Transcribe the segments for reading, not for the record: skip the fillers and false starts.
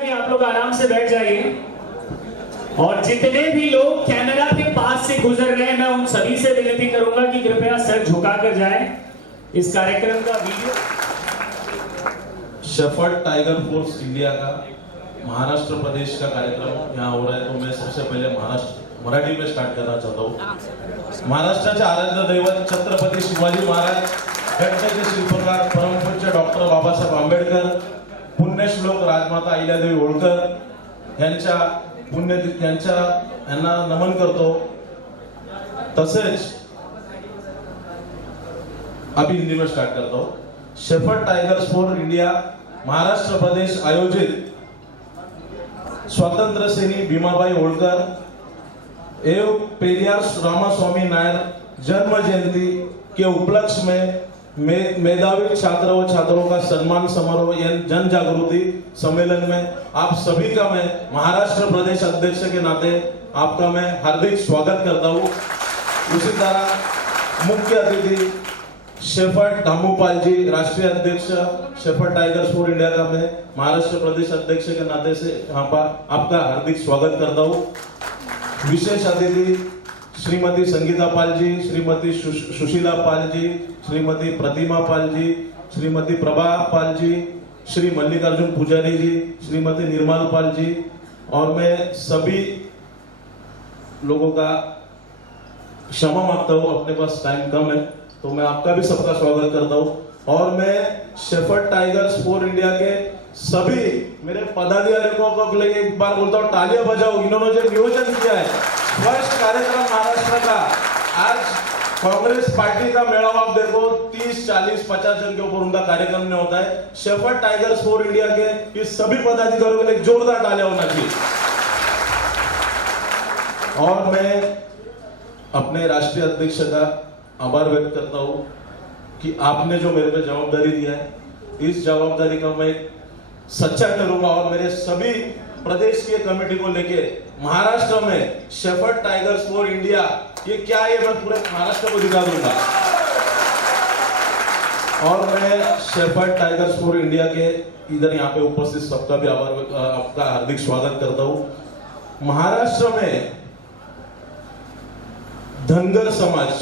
कि आप लोग आराम से बैठ जाइए और जितने भी लोग कैमरा के पास से गुजर रहे हैं मैं उन सभी से विनती करूंगा कि कृपया सर झुकाकर जाएं। इस कार्यक्रम का video shepherd tiger force India का महाराष्ट्र प्रदेश का कार्यक्रम यहाँ हो रहा है, तो मैं सबसे पहले मराठी में स्टार्ट करना चाहता हूँ। महाराष्ट्राचे आराध्य दैवत छत्रपती शिवाजी महाराज, घटनेचे शिल्पकार परमपूज्य डॉक्टर बाबासाहेब आंबेडकर, पुण्यश्लोक राजमाता अहिल्यादेवी होळकर यांच्या पुण्यतिथी यांना नमन करतो। तसेच अभी हिंदी में स्टार्ट करता हूँ। Shepherd tigers for India Maharashtra प्रदेश आयोजित स्वतंत्र सेनी भीमाबाई होळकर एवं पेरियार रामास्वामी नायर जन्म जयंती के उपलक्ष्य में मेधावी छात्र व छात्रों का सम्मान समारोह जन जागृति सम्मेलन में आप सभी का मैं महाराष्ट्र प्रदेश अध्यक्ष के नाते आपका मैं हार्दिक स्वागत करता हूँ। उसी तरह मुख्य अतिथि शेफर्ड दामूपाल जी, राष्ट्रीय अध्यक्ष शेफर्ड टाइगर्स फॉर इंडिया का मैं महाराष्ट्र प्रदेश अध्यक्ष के नाते से यहाँ पर आपका हार्दिक स्वागत करता हूँ। विशेष अतिथि श्रीमती संगीता पाल जी, श्रीमती सुशीला पाल जी, श्रीमती प्रतिमा पाल जी, श्रीमती प्रभा पाल जी, श्री मल्लिकार्जुन पुजारी जी, श्रीमती निर्मल पाल जी, और मैं सभी लोगों का क्षमा मांगता हूँ, अपने पास टाइम कम है, तो मैं आपका भी सबका स्वागत करता हूँ। और मैं शेफर्ड टाइगर्स फॉर इंडिया के सभी मेरे पदाधिकारियों को लिए एक बार बोलता हूँ, तालियां बजाओ। इन्होंने जो नियोजन किया है फर्स्ट कार्यक्रम महाराष्ट्र का, आज कांग्रेस पार्टी का मेळावा आप देखो 30, 40, 50 जन के ऊपर उनका कार्यक्रम में होता है। शेफर्ड टाइगर्स फॉर इंडिया के ये सभी पदाधिकारियों के लिए जोरदार तालियां होना चाहिए। और मैं अपने राष्ट्रीय अध्यक्ष का आभार व्यक्त करता हूं कि आपने जो मेरे पे जवाबदारी दिया है, इस जवाबदारी का मैं सच्चा करूंगा और मेरे सभी प्रदेश की कमेटी को लेके महाराष्ट्र में शेफर्ड टाइगर्स फॉर इंडिया ये क्या है मैं पूरे महाराष्ट्र को दिखा दूंगा। और मैं शेफर्ड टाइगर्स फॉर इंडिया के इधर यहाँ पे उपस्थित सबका भी आभार, आपका हार्दिक स्वागत करता हूँ। महाराष्ट्र में धनगर समाज,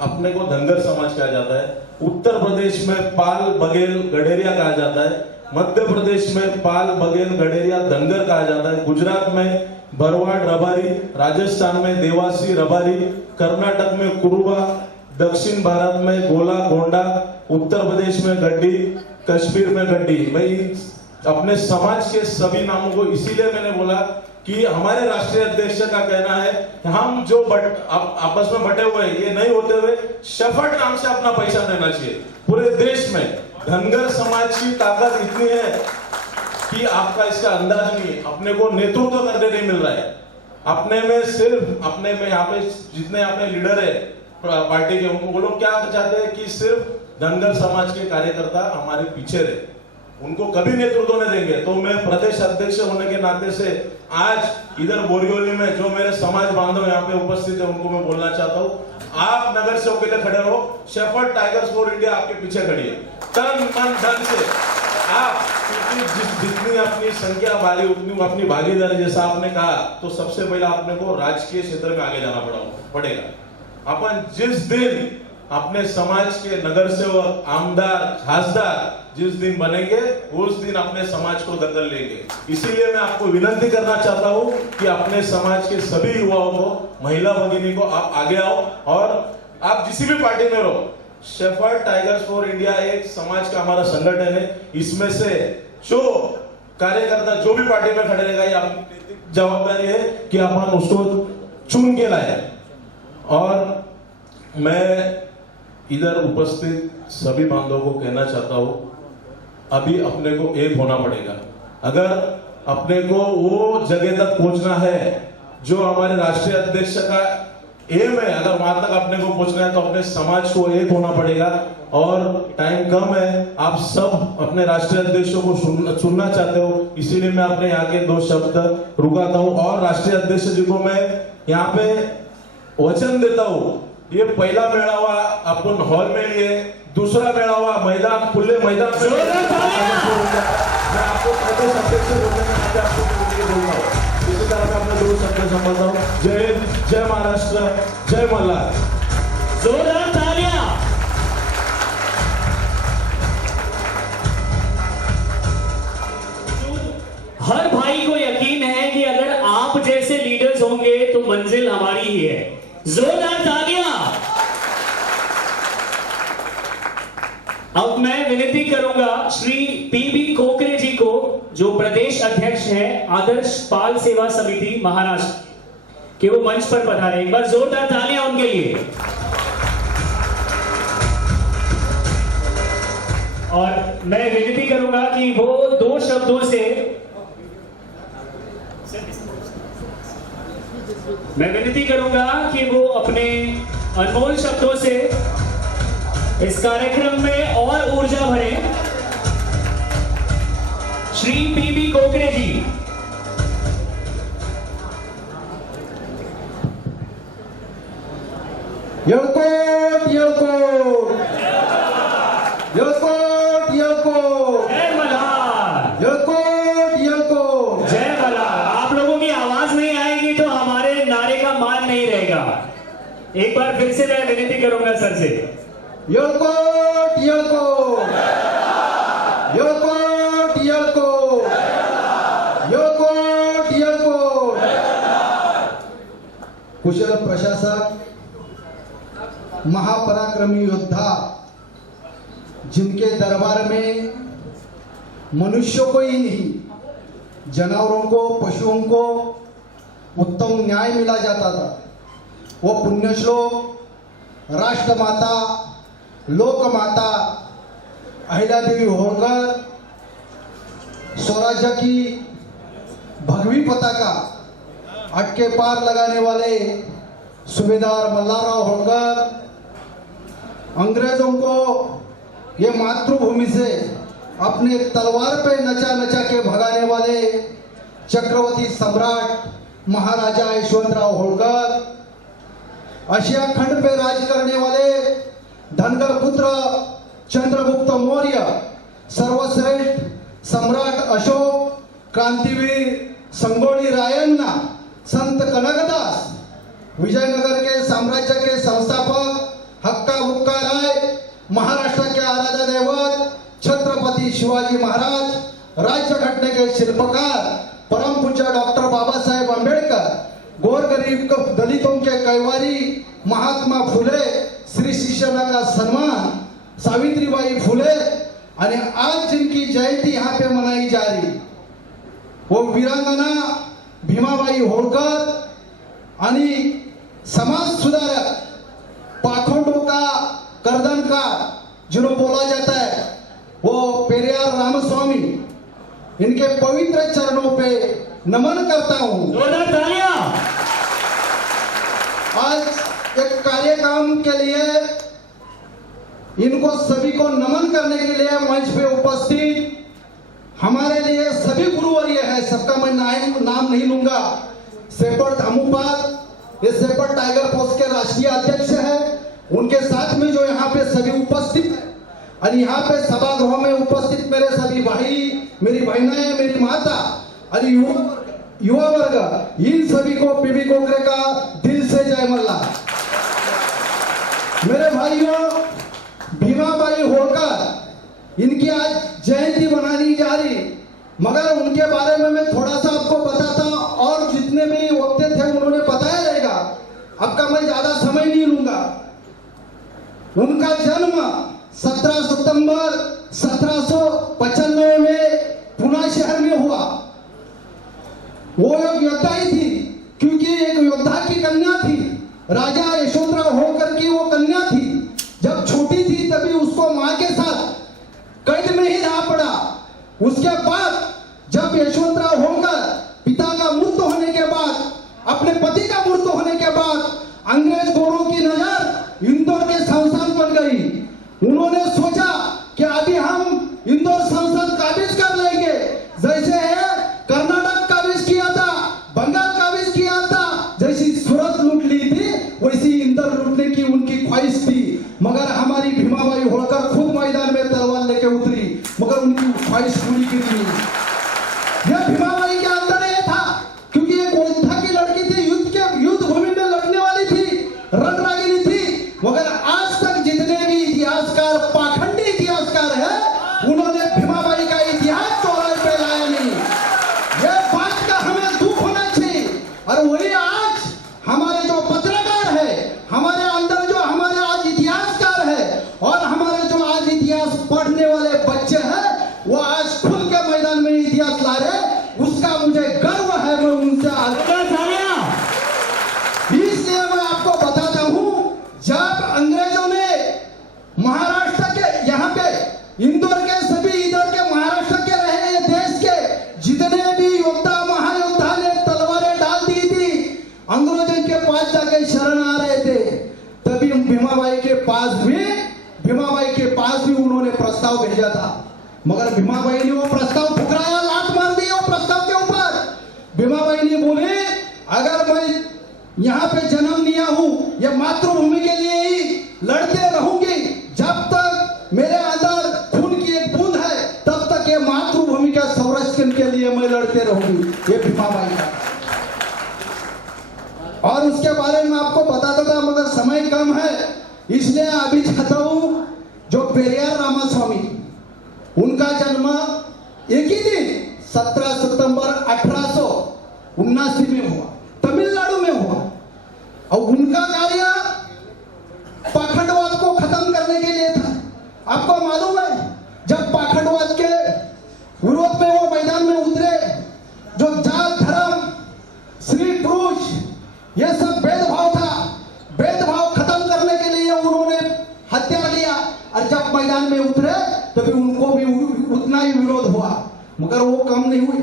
अपने को धनगर समाज कहा जाता है, उत्तर प्रदेश में पाल बघेल गडेरिया कहा जाता है, मध्य प्रदेश में पाल बघेल गडेरिया धनगर कहा जाता है, गुजरात में भरवाड़ रबारी, राजस्थान में देवासी रबारी, कर्नाटक में कुरुबा, दक्षिण भारत में गोला गोंडा, उत्तर प्रदेश में गड्डी, कश्मीर में गड्डी। मैं अपने समाज के सभी नामों को इसीलिए मैंने बोला कि हमारे राष्ट्रीय अध्यक्ष का कहना है हम जो आपस में बटे हुए ये नहीं होते हुए शेफर्ड नाम से अपना पैसा देना चाहिए। पूरे देश में धनगर समाज की ताकत इतनी है कि आपका इसका अंदाज नहीं, अपने को नेतृत्व करने नहीं मिल रहा है। अपने में सिर्फ अपने में यहाँ पे जितने अपने लीडर है पार्टी के, उनको वो लोग क्या चाहते हैं कि सिर्फ धनगर समाज के कार्यकर्ता हमारे पीछे रहे, उनको कभी नेतृत्व नहीं देंगे। तो मैं प्रदेश अध्यक्ष होने के नाते से आज इधर बोरियोली में जो मेरे समाज बांधव यहाँ पे उपस्थित है उनको मैं बोलना चाहता हूँ, आप नगर सेवक के लिए खड़े हो, शेफर्ड टाइगर्स फॉर इंडिया आपके पीछे खड़ी है तन मन धन से। आप जितनी अपनी संख्या बारी उतनी अपनी भागीदारी, जैसा आपने कहा, तो सबसे पहले आपने को राजकीय क्षेत्र में आगे जाना पड़ेगा। अपन जिस दिन अपने समाज के नगर सेवक, आमदार, खासदार जिस दिन बनेंगे उस दिन अपने समाज को दखल लेंगे। इसीलिए मैं आपको विनती करना चाहता हूं कि अपने समाज के सभी युवाओं को, महिला भगिनी को आप आगे आओ और आप जिस भी पार्टी में रहो, शेफर्ड टाइगर्स फॉर इंडिया एक समाज का हमारा संगठन है। इसमें से जो कार्यकर्ता जो भी पार्टी में खड़े रहेगा, ये आपकी जवाबदारी है कि अपन उसको चुन के लाए। और मैं इधर उपस्थित सभी बांधवों को कहना चाहता हूं, अभी अपने को एक होना पड़ेगा। अगर अपने को वो जगह तक पहुंचना है जो हमारे राष्ट्रीय अध्यक्ष का एम है, अगर वहां तक अपने को पहुंचना है तो अपने समाज को एक होना पड़ेगा। और टाइम कम है, आप सब अपने राष्ट्रीय अध्यक्षों को सुनना चाहते हो, इसीलिए मैं अपने यहाँ के दो शब्द रुकाता हूँ। और राष्ट्रीय अध्यक्ष जी को मैं यहाँ पे वचन देता हूँ, ये पहला मेळावा अपन हॉल में लिए, दूसरा मेळावा मैदान खुले मैदान मैं आपको प्रदेश अध्यक्ष बोलने में आज आपको बोल रहा हूँ। इसी तरह मैं अपने दो शब्द संभालता हूँ। जय हिंद, जय महाराष्ट्र, जय मल्हार। जोरदार तालियां। हर भाई को यकीन है कि अगर आप जैसे लीडर्स होंगे तो मंजिल हमारी ही है। जोरदार तालियां। अब मैं विनती करूंगा श्री पीबी कोकरे जी को, जो प्रदेश अध्यक्ष है आदर्श बाल सेवा समिति महाराष्ट्र, कि वो मंच पर पधारे। एक बार जोरदार तालियां उनके लिए। और मैं विनती करूंगा कि वो दो शब्दों से अपने अनमोल शब्दों से इस कार्यक्रम में और ऊर्जा भरे। श्री पीबी कोकरे जी। येळकोट येळकोट येळकोट येळकोट जय मल्हार। येळकोट येळकोट जय मल्हार। आप लोगों की आवाज नहीं आएगी तो हमारे नारे का मान नहीं रहेगा। एक बार फिर से मैं विनती करूंगा सर से। येळकोट येळकोट येळकोट येळकोट येळकोट येळकोट। कुशल प्रशासक, महापराक्रमी योद्धा, जिनके दरबार में मनुष्यों को ही नहीं, जानवरों को, पशुओं को उत्तम न्याय मिला जाता था, वो पुण्यश्लोक राष्ट्रमाता, लोकमाता अहिल्यादेवी होळकर, स्वराज्य की भगवी पताका अटके पार लगाने वाले सूबेदार मल्हारराव होळकर, अंग्रेजों को ये मातृभूमि से अपने तलवार पे नचा नचा के भगाने वाले चक्रवर्ती सम्राट महाराजा यशवंतराव होळकर, एशिया खंड पे राज करने वाले धनगर पुत्र चंद्रगुप्त मौर्य, सर्वश्रेष्ठ सम्राट अशोक, क्रांतिवीर संगोली रायण्णा, संत कनकदास, विजयनगर के साम्राज्य के संस्थापक हक्का बुक्का राय, महाराष्ट्र के आराध्य दैवत छत्रपति शिवाजी महाराज, राज्य घटने के शिल्पकार परम पूज्य डॉक्टर बाबा साहेब आंबेडकर, गोरगरीब दलितों के कैवारी महात्मा फुले, श्री शिष्यना का सम्मान सावित्रीबाई फुले, आणि आज जिनकी जयंती यहाँ पे मनाई जा रही वो वीरांगना भीमाबाई होळकर आणि समाज सुधारक पाखंडों का कर्दन का जिन्हों बोला जाता है वो पेरियार रामस्वामी, इनके पवित्र चरणों पे नमन करता हूँ। जोरदार तालियां। आज एक कार्यक्रम के लिए इनको सभी को नमन करने के लिए मंच पे उपस्थित हमारे लिए सभी गुरुवर्य है, सबका मैं नाम नहीं लूंगा। शेपर्ड धामूपाल, ये शेपर्ड टाइगर फोर्स के राष्ट्रीय अध्यक्ष है, उनके साथ में जो यहाँ पे सभी उपस्थित है, और यहाँ पे सभागृह में उपस्थित मेरे सभी भाई, मेरी बहनें, मेरी माता और युवा वर्ग, इन सभी को पीबी कोकरे का दिल से जय मल्हार। मेरे भाइयों, भीमाबाई होळकर, इनकी आज जयंती मनानी जा रही, मगर उनके बारे में मैं थोड़ा सा आपको बताता, और जितने भी वक्ते थे उन्होंने बताया रहेगा, आपका मैं ज्यादा समय नहीं लूंगा। उनका जन्म 17 सितंबर 1795 में पुणे शहर में हुआ। वो एक योद्धा ही थी, क्योंकि एक योद्धा की कन्या थी, राजा यशवंतराव होळकर की वो कन्या थी। जब छोटी थी तभी उसको मां के साथ कैद में ही रहा पड़ा। उसके बाद जब यशवंतराव होळकर पिता का मृत्यु होने के बाद, अपने पति का मृत्यु होने के बाद, अंग्रेज गोरों की नजर इंदौर के संस्थान पर गई। उन्होंने सोचा कि अभी हम इंदौर संस्थान काबिज कर लेंगे, जैसे है कर्नाटक काबिज किया था, बंगाल काबिज किया था, जैसी सूरत लूट ली थी वैसी इंदौर लूटने की उनकी ख्वाहिश थी। मगर हमारी भीमाबाई होळकर खुद मैदान में तलवार लेके उतरी, मगर उनकी ख्वाहिश पूरी की नहीं। यह भीमाबाई के अंदर ये था, क्योंकि ये गोरखा की लड़की थी, युद्ध भूमि में लड़ने वाली थी, रणरागिनी थी। मगर आज तक जितने भी इतिहासकार, पाखंडी इतिहासकार है, उन्होंने भीमाबाई का इतिहास चौराहे पे लाया नहीं। यह बात का हमें दुख होना चाहिए। और वही आज हमारे जो पत्रकार है, हमारे अंदर जो हमारे आज इतिहासकार है, और हमारे जो आज इतिहास पढ़ने वाले बच्चे हैं, वो आज खुल के मैदान में इतिहास ला रहे, उसका मुझे गर्व है। मैं उनसे इसलिए मैं आपको बताता हूं, जब अंग्रेजों ने महाराष्ट्र के यहाँ पे इंदौर के सभी इधर के महाराष्ट्र के रहे ये देश के जितने भी योद्धा महायोद्धा ने तलवारें डाल दी थी, अंग्रेजों के पास जाके शरण आ रहे थे, तभी भीमाबाई के पास भी उन्होंने प्रस्ताव भेजा था। मगर भीमाबाई ने वो प्रस्ताव ठुकराया, लात मार दी वो प्रस्ताव के ऊपर। भीमाबाई ने बोले, अगर मैं यहाँ पे जन्म लिया हूं, ये मातृभूमि के लिए ही लड़ते रहूंगी, जब तक मेरे अंदर खून की एक बूंद है, तब तक ये मातृभूमि का संरक्षण के लिए मैं लड़ते रहूंगी। ये भीमाबाई का। और उसके बारे में आपको बताता था, मगर समय कम है, इसलिए अभी चाहता हूं, जो पेरियार रामास्वामी, उनका जन्म एक ही दिन 17 सितंबर 1879 में हुआ, तमिलनाडु में हुआ। और उनका कार्य पाखंडवाद को खत्म करने के लिए था। आपको मालूम है, जब पाखंडवाद के विरोध में वो मैदान में उतरे, जो जात धर्म, स्त्री पुरुष, ये सब भेदभाव था, भेदभाव खत्म करने के लिए उन्होंने हथियार लिया। और जब मैदान में उतरे तभी उनको भी उतना ही विरोध हुआ, मगर वो कम नहीं हुए।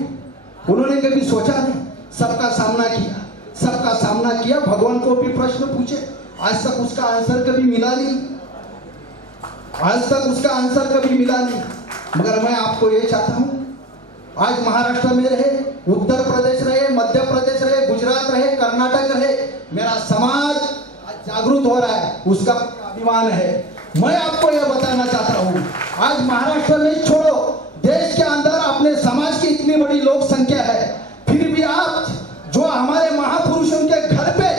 उन्होंने कभी सोचा नहीं, सबका सामना किया, भगवान को भी प्रश्न पूछे, आज तक उसका आंसर कभी मिला नहीं। मगर मैं आपको ये चाहता हूं, आज महाराष्ट्र में रहे, उत्तर प्रदेश रहे, मध्य प्रदेश रहे, गुजरात रहे, कर्नाटक रहे, मेरा समाज आज जागरूक हो रहा है, उसका अभिमान है। मैं आपको यह बताना चाहता हूं, आज महाराष्ट्र में छोड़ो, देश के अंदर अपने समाज की इतनी बड़ी लोक संख्या है, फिर भी आप जो हमारे महापुरुषों के घर पे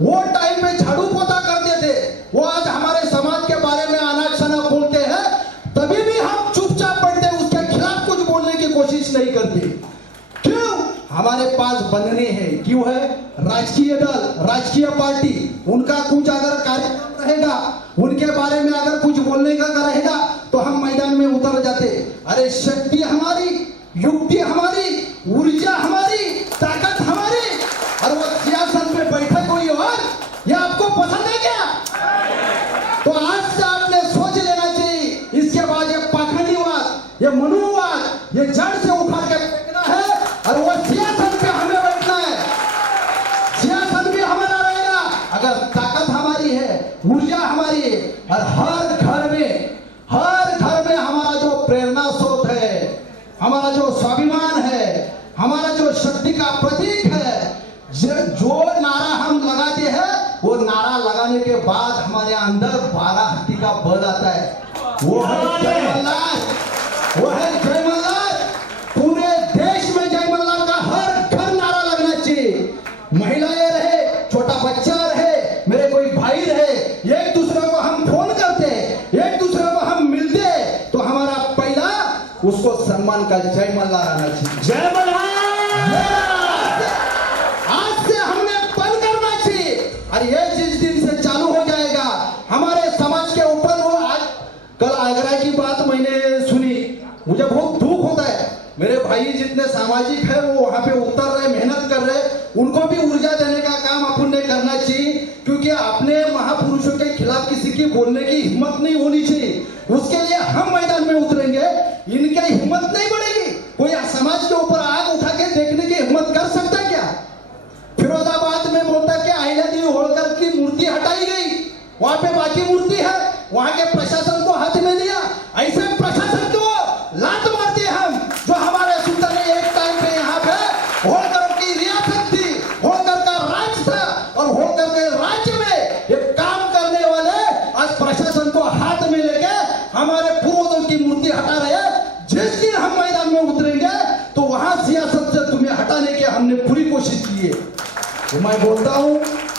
वो टाइम पे झाड़ू पोता करते थे, वो आज हमारे समाज के बारे में अनाप शनाप बोलते हैं, तभी भी हम चुपचाप बैठते, उसके खिलाफ कुछ बोलने की कोशिश नहीं करते। क्यों? हमारे पास बंधने हैं। क्यों है? राजकीय दल, राजकीय पार्टी, उनका कुछ अगर कार्यक्रम रहेगा, उनके बारे में अगर कुछ बोलने का रहेगा, तो हम मैदान में उतर जाते। अरे शक्ति हमारी, युक्ति हमारी, ऊर्जा हमारी, ताकत हमारी, और वो सियासत में बैठे कोई और, ये आपको पसंद है क्या? तो आज से आपने सोच लेना चाहिए, इसके बाद ये पाखंडीवाद, ये मनुवाद, ये जड़ से उखाड़ के फेंकना है, और वो सियासत पे हमें बैठना है। सियासत भी हमारा रहेगा अगर ताकत हमारी है, ऊर्जा हमारी है, और हर घर में हमारा जो प्रेरणा स्रोत है, हमारा जो स्वाभिमान है, हमारा जो शक्ति का प्रतीक है, जो नारा हम लगाते हैं, वो नारा लगाने के बाद हमारे अंदर 12 हड्डी का बल आता है। वो है जय मल्हार, वो है जय मल्हार। पूरे देश में जय मल्हार का हर घर नारा लगना चाहिए। महिलाएं रहे, छोटा बच्चा रहे, मेरे कोई भाई रहे, एक दूसरे को हम फोन करते, एक दूसरे को हम मिलते, तो हमारा पहला उसको सम्मान का जय मल्हार आना चाहिए। जय मल्हार। आज से हमने बंद करना चाहिए, और ये जिस दिन से चालू हो जाएगा हमारे समाज के ऊपर, वो आज कल आगरा की बात मैंने सुनी, मुझे बहुत दुख होता है। मेरे भाई जितने सामाजिक है वो वहां पे उतर रहे, मेहनत कर रहे, उनको भी ऊर्जा देने का काम अपन ने करना चाहिए, क्योंकि अपने महापुरुषों के खिलाफ किसी की बोलने की हिम्मत नहीं होनी चाहिए। उसके लिए हम मैदान में उतरेंगे, इनकी हिम्मत नहीं बढ़ेगी। कोई समाज के ऊपर आग उठा के देखने की हिम्मत कर सकता है क्या? फिरोजाबाद में बोलता है कि अहिल्यादेवी होळकर की मूर्ति हटाई गई, वहां पे बाकी मूर्ति है, वहां के प्रशासन को हाथ में लिया। ऐसे प्रशासन को लात मारते हम, जो हमारे सुल्तान ने एक टाइम पे यहाँ पे होळकर की रियासत थी, होळकर का राज था, और होळकर के राज्य में ये काम करने वाले आज प्रशासन को हाथ में लेके हमारे पूर्वजों की मूर्ति हटा रहे हैं। जिस दिन हम मैदान में उतरेंगे तो हमने पूरी कोशिश की है। तो मैं बोलता हूँ,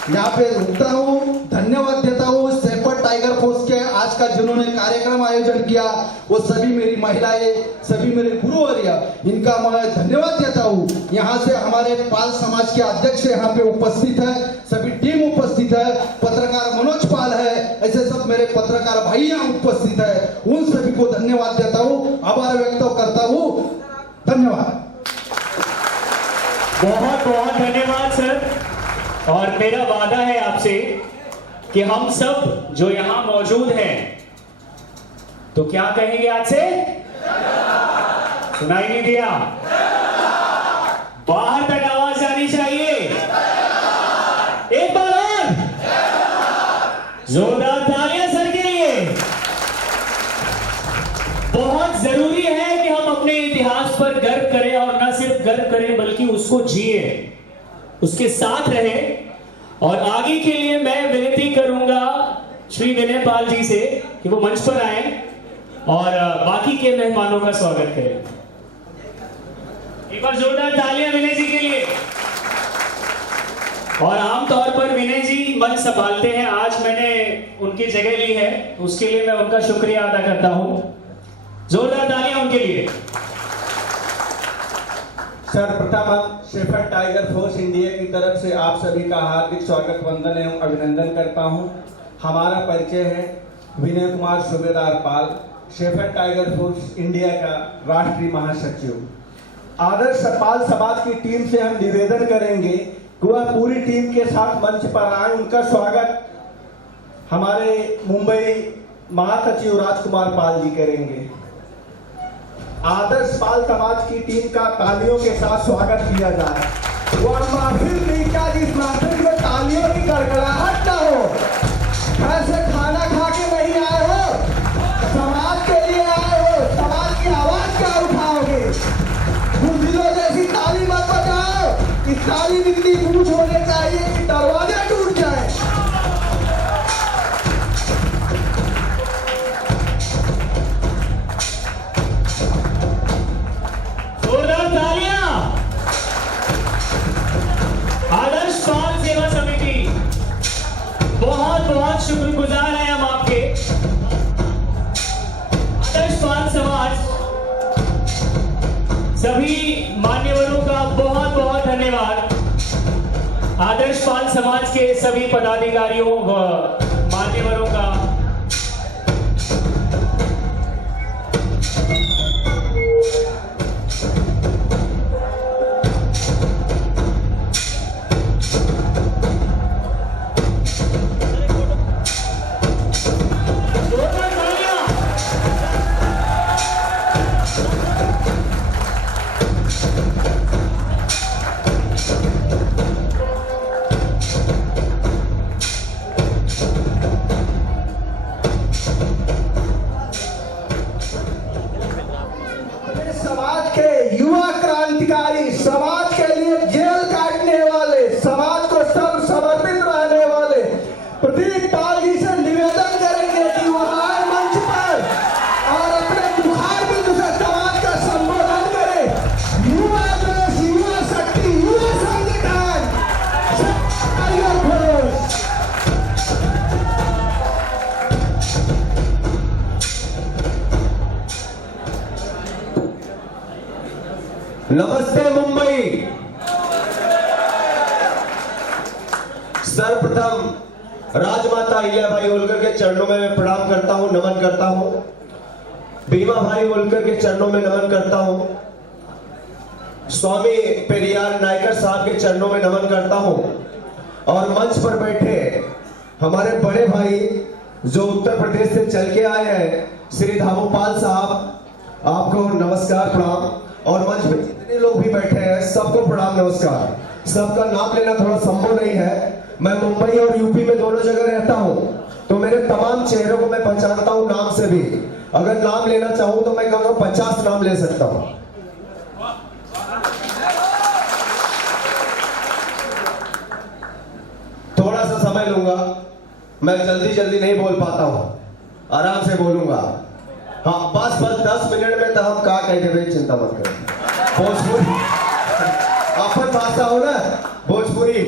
यहाँ पे रुकता हूँ, धन्यवाद देता हूँ शेफर्ड टाइगर फोर्स के आज का जिन्होंने कार्यक्रम आयोजन किया, वो सभी मेरी महिलाएं, सभी मेरे गुरुवर्य, इनका मैं धन्यवाद देता हूँ। यहाँ से हमारे पाल समाज के अध्यक्ष यहाँ पे उपस्थित है, सभी टीम उपस्थित है, पत्रकार मनोज पाल है, ऐसे सब मेरे पत्रकार भाई यहाँ उपस्थित है, उन सभी को धन्यवाद देता हूँ, आभार व्यक्त करता हूँ। धन्यवाद। बहुत बहुत धन्यवाद सर। और मेरा वादा है आपसे कि हम सब जो यहां मौजूद हैं तो क्या कहेंगे आज से? सुनाई नहीं दिया? बाहर तक आवाज जानी चाहिए। एक बार और जोरदार तालियां सर के लिए। बहुत जरूरी है कि हम अपने इतिहास पर गर्व करें, और न सिर्फ गर्व करें बल्कि उसको जिए, उसके साथ रहे। और आगे के लिए मैं विनती करूंगा श्री विनय पाल जी से कि वो मंच पर आए और बाकी के मेहमानों का स्वागत करें। एक बार जोरदार तालियां विनय जी के लिए। और आमतौर पर विनय जी मंच संभालते हैं, आज मैंने उनकी जगह ली है, उसके लिए मैं उनका शुक्रिया अदा करता हूं। जोरदार तालियां उनके लिए। सर्वप्रथम शेफर्ड टाइगर फोर्स इंडिया की तरफ से आप सभी का हार्दिक स्वागत, वंदन एवं अभिनंदन करता हूं। हमारा परिचय है विनय कुमार सूबेदार पाल, शेफर्ड टाइगर फोर्स इंडिया का राष्ट्रीय महासचिव। आदर्श पाल समाज की टीम से हम निवेदन करेंगे कि वह पूरी टीम के साथ मंच पर आए। उनका स्वागत हमारे मुंबई महासचिव राजकुमार पाल जी करेंगे। आदर्श पाल समाज की टीम का तालियों के साथ स्वागत किया जाए। वह महफिल नहीं का जिस महफिल में तालियों की गड़गड़ाहट ना हो। ऐसे खाना खा के नहीं आए हो, समाज के लिए आए हो, समाज की आवाज क्या उठाओगे? बुजुर्गों जैसी ताली मत बजाओ कि ताली इतनी गूंज होने चाहिए कि दरवाजे टूट जाए। आदर्श पाल सेवा समिति, बहुत बहुत शुक्रगुजार हैं हम आपके। आदर्श पाल समाज, सभी मान्यवरों का बहुत बहुत धन्यवाद। आदर्श पाल समाज के सभी पदाधिकारियों व मान्यवरों का समाज के लिए जेल काटने वाले, समाज को सर्व समर्पित रहने वाले प्रदीप पाल जी से निवेदन करेंगे कि वह आए मंच पर और अपने मुखार बिंदु से समाज का संबोधन करे। युवा देश, युवा शक्ति, युवा संगठन, टाइगर फोर्स। नमस्ते मुंबई। सर्वप्रथम राजमाता अहिल्याबाई होलकर के चरणों में मैं प्रणाम करता हूं, नमन करता हूं। भीमा भाई होलकर के चरणों में नमन करता हूं। स्वामी पेरियार नायकर साहब के चरणों में नमन करता हूं। और मंच पर बैठे हमारे बड़े भाई जो उत्तर प्रदेश से चल के आए हैं, श्री धामोपाल साहब, आपको नमस्कार, प्रणाम। और मंच पे जितने लोग भी बैठे हैं सबको प्रणाम, नमस्कार। सबका नाम लेना थोड़ा संभव नहीं है। मैं मुंबई और यूपी में दोनों जगह रहता हूं, तो मेरे तमाम चेहरों को मैं पहचानता हूं नाम से भी। अगर नाम लेना चाहूं तो मैं कहूँगा 50 नाम ले सकता हूं। थोड़ा सा समय लूंगा, मैं जल्दी जल्दी नहीं बोल पाता हूं, आराम से बोलूंगा। हाँ, बस 10 मिनट में तो हम कहा कह देवे, चिंता मत करें। भोजपुरी अपन भाषा हो ना भोजपुरी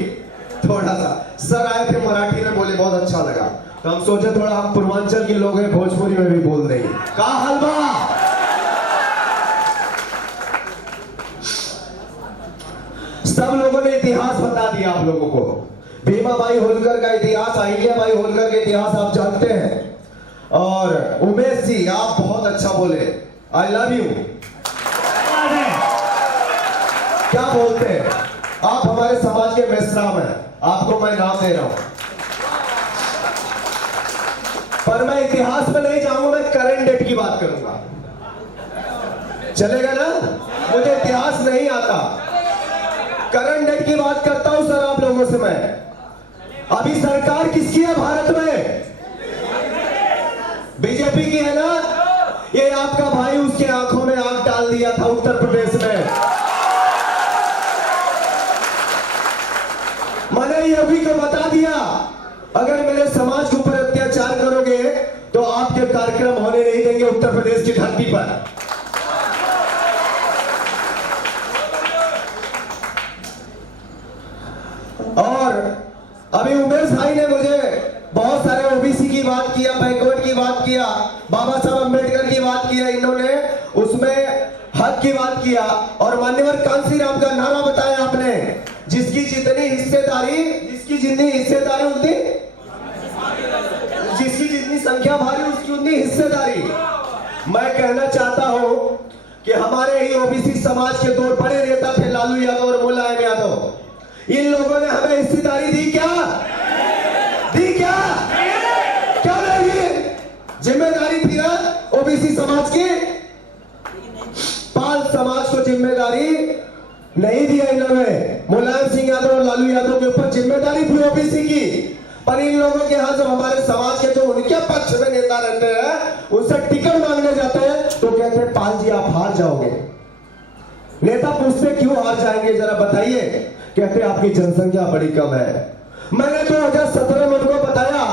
थोड़ा सा। सर आए थे मराठी में बोले, बहुत अच्छा लगा, तो हम सोचे थोड़ा हम पूर्वांचल के लोग हैं, भोजपुरी में भी बोल देंगे। का हलवा सब लोगों ने इतिहास बता दिया आप लोगों को। भीमाबाई होलकर का इतिहास, अहिल्याबाई होलकर का इतिहास आप जानते हैं। और उमेश जी आप बहुत अच्छा बोले, आई लव यू। क्या बोलते हैं आप, हमारे समाज के मेश्राम हैं, आपको मैं नाम दे रहा हूं। पर मैं इतिहास में नहीं जाऊंगा, मैं करंट डेट की बात करूंगा, चलेगा ना? मुझे इतिहास नहीं आता, करंट डेट की बात करता हूं सर आप लोगों से मैं। अभी सरकार किसकी है भारत में? बीजेपी की है ना? ये आपका भाई उसके आंखों में आंख डाल दिया था उत्तर प्रदेश में। मैंने योगी को बता दिया, अगर मेरे समाज के ऊपर अत्याचार करोगे तो आपके कार्यक्रम होने नहीं देंगे उत्तर प्रदेश की धरती पर। और अभी उमेश भाई ने मुझे बहुत सारे ओबीसी की बात किया, बैकवर्ड की बात किया, बाबा साहब अम्बेडकर की बात किया, इन्होंने उसमें हक की बात किया। और मान्यवर कांसी राम का नारा बताया आपने, जिसकी जितनी हिस्सेदारी उतनी, जिसकी जितनी संख्या भारी उसकी उतनी हिस्सेदारी। मैं कहना चाहता हूं कि हमारे ही ओबीसी समाज के दो बड़े नेता थे, लालू यादव और मुलायम यादव। इन लोगों ने हमें हिस्सेदारी दी क्या? क्या नहीं दी? जिम्मेदारी थी ना ओबीसी समाज की। पाल समाज को जिम्मेदारी नहीं दिया इन्होंने। मुलायम सिंह यादव और लालू यादव के ऊपर जिम्मेदारी थी ओबीसी की। पर इन लोगों के यहाँ जब हमारे समाज के जो उनके पक्ष में नेता रहते हैं उनसे टिकट मांगने जाते हैं तो कहते हैं पाल जी आप हार जाओगे। नेता पूछते क्यों हार जाएंगे जरा बताइए, कहते आपकी जनसंख्या बड़ी कम है। मैंने 2017 में उनको बताया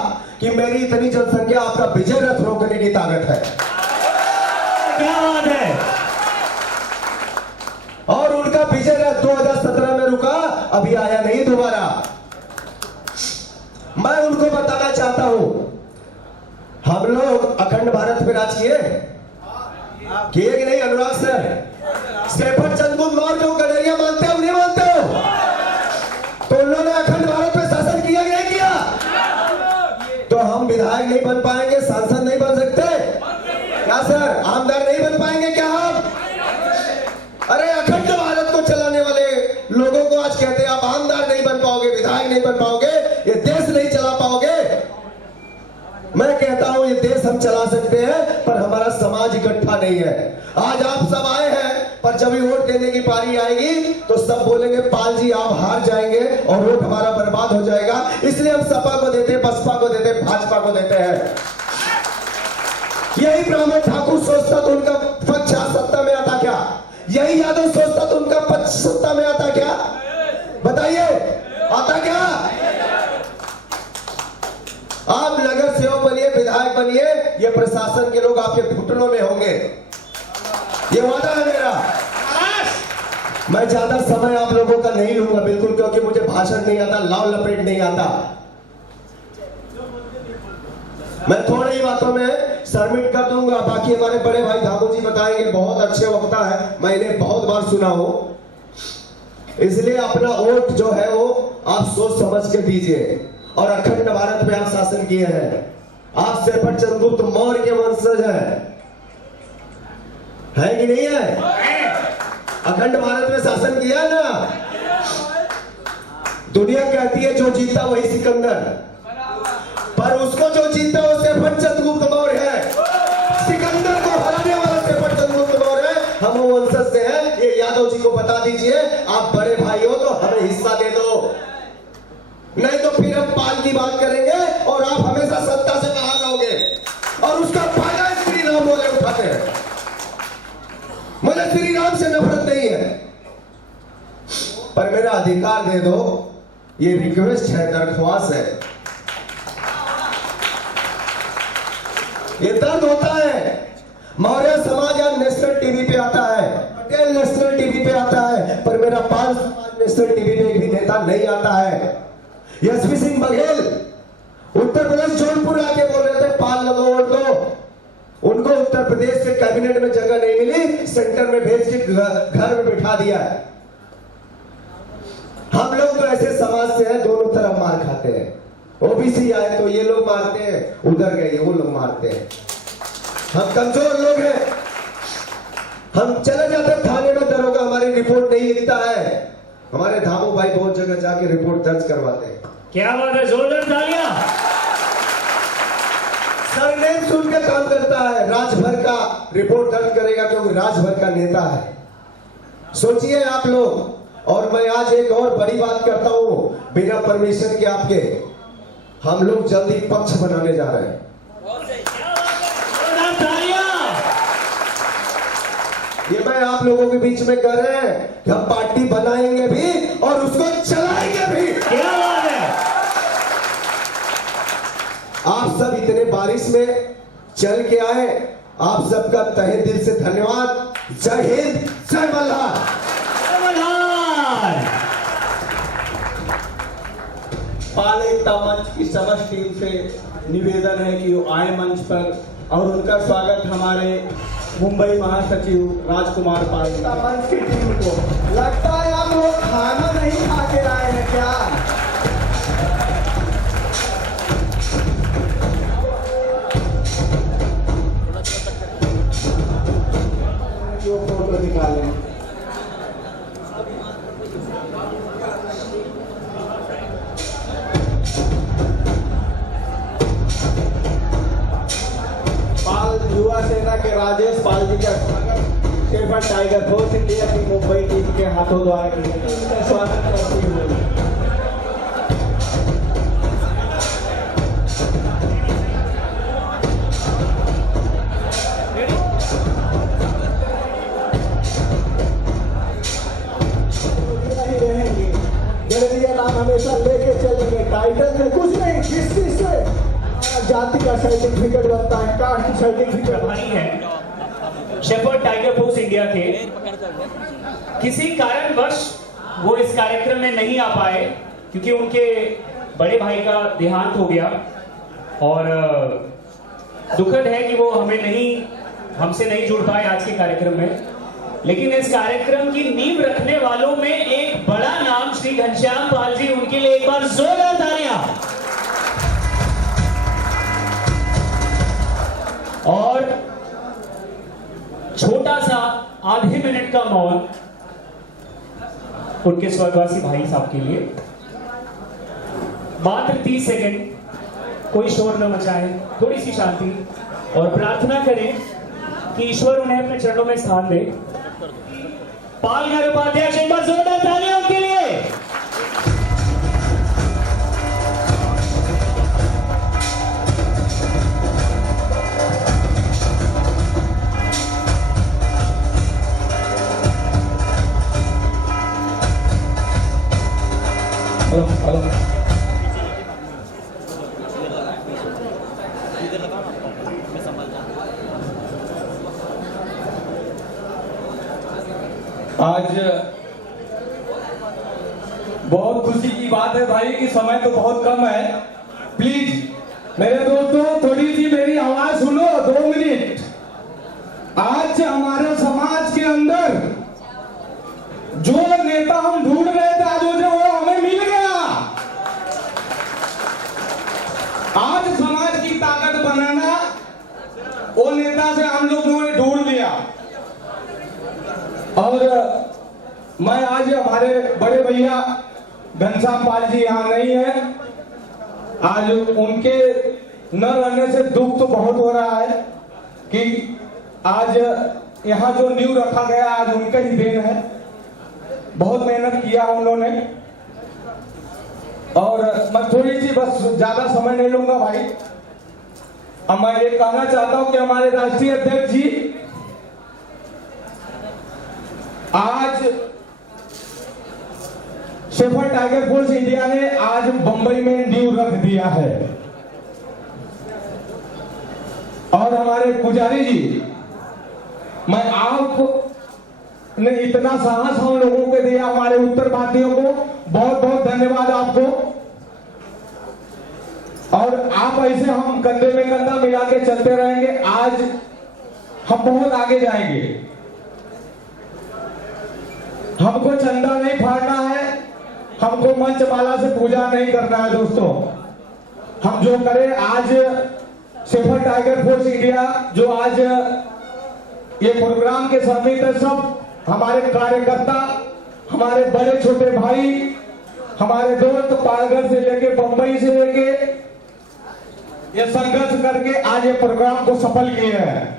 कि मेरी इतनी जनसंख्या आपका विजय रथ रोकने की ताकत है। क्या बात है? और उनका विजय रथ 2017 में रुका, अभी आया नहीं दोबारा। मैं उनको बताना चाहता हूं, हम लोग अखंड भारत पे राज किए कि नहीं? अनुराग सर, शेफर चंद्रगुप्त मौर्य को गडरिया मानते हो नहीं मानते हो? तो उन्होंने अखंड भारत पे शासन किया कि नहीं किया? तो हम विधायक नहीं बन पाएंगे, सांसद नहीं बन सकते क्या सर? आमदार नहीं बन पाएंगे क्या हम? अरे अखंड भारत को चलाने वाले लोगों को आज कहते हैं आप आमदार नहीं बन पाओगे, विधायक नहीं बन पाओगे, ये देश नहीं चला पाओगे। मैं कहता हूं ये देश हम चला सकते हैं पर हमारा समाज इकट्ठा नहीं है। आज आप सब आए हैं पर जब भी वोट देने की पारी आएगी तो सब बोलेंगे पाल जी आप हार जाएंगे और वोट हमारा बर्बाद हो जाएगा। इसलिए हम सपा को देते, बसपा को देते, भाजपा को देते हैं। यही ब्राह्मण ठाकुर सोचता तो उनका पक्ष सत्ता में आता क्या? यही यादव सोचता तो उनका पक्ष सत्ता में आता क्या? बताइए, आता क्या? आप नगर सेवक बनिए, विधायक बनिए, ये प्रशासन के लोग आपके घुटनों में होंगे, ये वादा है मेरा। मैं ज्यादा समय आप लोगों का नहीं लूंगा बिल्कुल, क्योंकि मुझे भाषण नहीं आता, लाव लपेट नहीं आता। मैं थोड़ी ही बातों में सबमिट कर दूंगा, बाकी हमारे बड़े भाई धामू जी बताएंगे, बहुत अच्छे वक्ता है, मैं इन्हें बहुत बार सुना हूं। इसलिए अपना वोट जो है वो आप सोच समझ के दीजिए। और अखंड भारत में आप शासन किए हैं, आप शेफर चंद्रगुप्त मौर्य के वंशज है कि नहीं है? अखंड भारत में शासन किया ना। दुनिया कहती है जो जीता वही सिकंदर, पर उसको जो जीता वो शेफर चंद्रगुप्त मौर्य है। सिकंदर को हराने वाला शेफर चंद्रगुप्त मौर्य है। हम वो वंशज से हैं, ये यादव जी को बता दीजिए। आप बड़े भाई हो तो हमें हिस्सा दे दो, नहीं तो फिर हम पाल की बात करेंगे और आप हमेशा सत्ता से बाहर रहोगे। और उसका फायदा श्री राम बोले उठाते हैं। मुझे श्री राम से नफरत नहीं है, पर मेरा अधिकार दे दो, ये रिक्वेस्ट है, दरख्वास्त है। ये दर्द होता है। मौर्य समाज आज नेशनल टीवी पे आता है, पटेल नेशनल टीवी पे आता है, पर मेरा पाल समाज नेशनल टीवी में एक भी नेता नहीं आता है। यशवी सिंह बघेल उत्तर प्रदेश जौनपुर आके बोल रहे थे पाल लगो वोट दो, उनको उत्तर प्रदेश के कैबिनेट में जगह नहीं मिली, सेंटर में भेज के घर में बिठा दिया है। हम लोग तो ऐसे समाज से हैं, दोनों तरफ मार खाते हैं। ओबीसी आए तो ये लोग मारते हैं, उधर गए वो लोग मारते हैं। हम कमजोर लोग हैं, हम चले जाते थाने में, दरोगा हमारी रिपोर्ट नहीं लिखता है, हमारे धामू भाई बहुत जगह जाके रिपोर्ट दर्ज करवाते हैं। क्या बात है, जोरदार तालियां। सरनेम सुन के काम करता है, राजभर का रिपोर्ट दर्ज करेगा क्योंकि राजभर का नेता है। सोचिए आप लोग। और मैं आज एक और बड़ी बात करता हूं, बिना परमिशन के आपके, हम लोग जल्दी पक्ष बनाने जा रहे हैं। ये मैं आप लोगों के बीच में कह रहे हैं कि हम पार्टी बनाएंगे भी और उसको चलाएंगे भी। क्या बात है। आप सब इतने बारिश में चल के आए, आप सबका तहे दिल से धन्यवाद। जय हिंद, जय मल्हार। पाल एकता मंच की समस्त टीम से निवेदन है कि वो आए मंच पर, और उनका स्वागत हमारे मुंबई महासचिव राजकुमार पाल मंच की टीम को। लगता है आप लोग खाना नहीं खा के आए हैं क्या? जो फोटो निकालें। युवा सेना के राजेश पाल जी का स्वागत शेफर्ड टाइगर फोर्स इंडिया की मुंबई टीम के हाथों द्वारा किया। स्वागत करती हूँ। रहेंगे, गैलरिया नाम हमेशा लेके चलेंगे। टाइटल से कुछ नहीं, किसी से जाति का सर्टिफिकेट बनता है, कास्ट सर्टिफिकेट। प्रभारी है शेफर्ड टाइगर फोर्स इंडिया के, किसी कारणवश वो इस कार्यक्रम में नहीं आ पाए क्योंकि उनके बड़े भाई का देहांत हो गया, और दुखद है कि वो हमसे नहीं जुड़ पाए आज के कार्यक्रम में। लेकिन इस कार्यक्रम की नींव रखने वालों में एक बड़ा नाम श्री घनश्याम पाल जी, उनके लिए एक बार जोरदार तालियां। और छोटा सा आधे मिनट का मौन उनके स्वर्गवासी भाई साहब के लिए, मात्र 30 सेकंड, कोई शोर न मचाएं, थोड़ी सी शांति, और प्रार्थना करें कि ईश्वर उन्हें अपने चरणों में स्थान दे। पाल नगर उपाध्यक्ष, एक बार जोरदार तालियां उनके लिए। आज बहुत खुशी की बात है भाई कि समय तो बहुत कम है। प्लीज मेरे दोस्तों, थोड़ी सी मेरी आवाज सुनो, 2 मिनट। आज हमारे समाज के अंदर जो नेता हम ढूंढ रहे थे, आज वो हमें मिल गया। आज समाज की ताकत बनाना वो नेता से हम लोगों ने ढूंढ लिया। और मैं आज हमारे बड़े भैया घनश्याम पाल जी यहाँ नहीं है, आज उनके न रहने से दुख तो बहुत हो रहा है कि आज यहाँ जो नींव रखा गया आज उनका ही देन है। बहुत मेहनत किया उन्होंने, और मैं थोड़ी सी बस ज्यादा समय नहीं लूंगा भाई। अब मैं ये कहना चाहता हूं कि हमारे राष्ट्रीय अध्यक्ष जी आज शेफर्ड टाइगर फोर्स इंडिया ने आज बंबई में नींव रख दिया है, और हमारे पुजारी जी, मैं आप ने इतना साहस हम लोगों को दिया, हमारे उत्तर भारतीयों को बहुत बहुत धन्यवाद आपको। और आप ऐसे हम कंधे में कंधा मिला के चलते रहेंगे, आज हम बहुत आगे जाएंगे। हमको चंदा नहीं फाड़ना है, हमको मंचमाला से पूजा नहीं करना है दोस्तों। हम जो करें, आज शेफर्ड टाइगर फोर्स इंडिया जो आज ये प्रोग्राम के समित है, सब हमारे कार्यकर्ता, हमारे बड़े छोटे भाई, हमारे दोस्त पालघर से लेके बंबई से लेके ये संघर्ष करके आज ये प्रोग्राम को सफल किए हैं।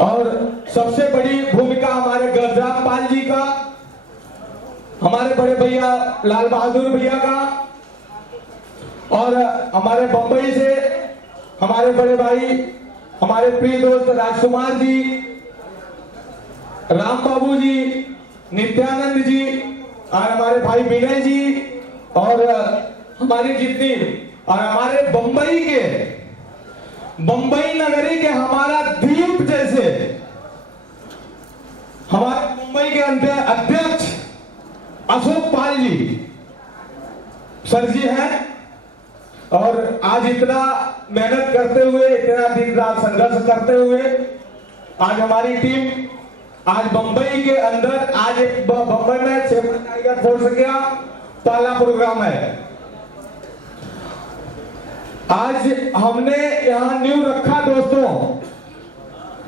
और सबसे बड़ी भूमिका हमारे गजराम पाल जी का, हमारे बड़े भैया लाल बहादुर भैया का, और हमारे बंबई से हमारे बड़े भाई, हमारे प्रिय दोस्त राजकुमार जी, राम बाबू जी, नित्यानंद जी, और हमारे भाई विनय जी, और हमारी जितनी, और हमारे बंबई नगरी के हमारा द्वीप जैसे हमारे मुंबई के अध्यक्ष अशोक पाल जी सर जी हैं। और आज इतना मेहनत करते हुए, इतना दिन रात संघर्ष करते हुए आज हमारी टीम आज बंबई के अंदर, आज एक बंबई में शेफर्ड टाइगर फोर्स का पहला प्रोग्राम है। आज हमने यहाँ न्यू रखा दोस्तों,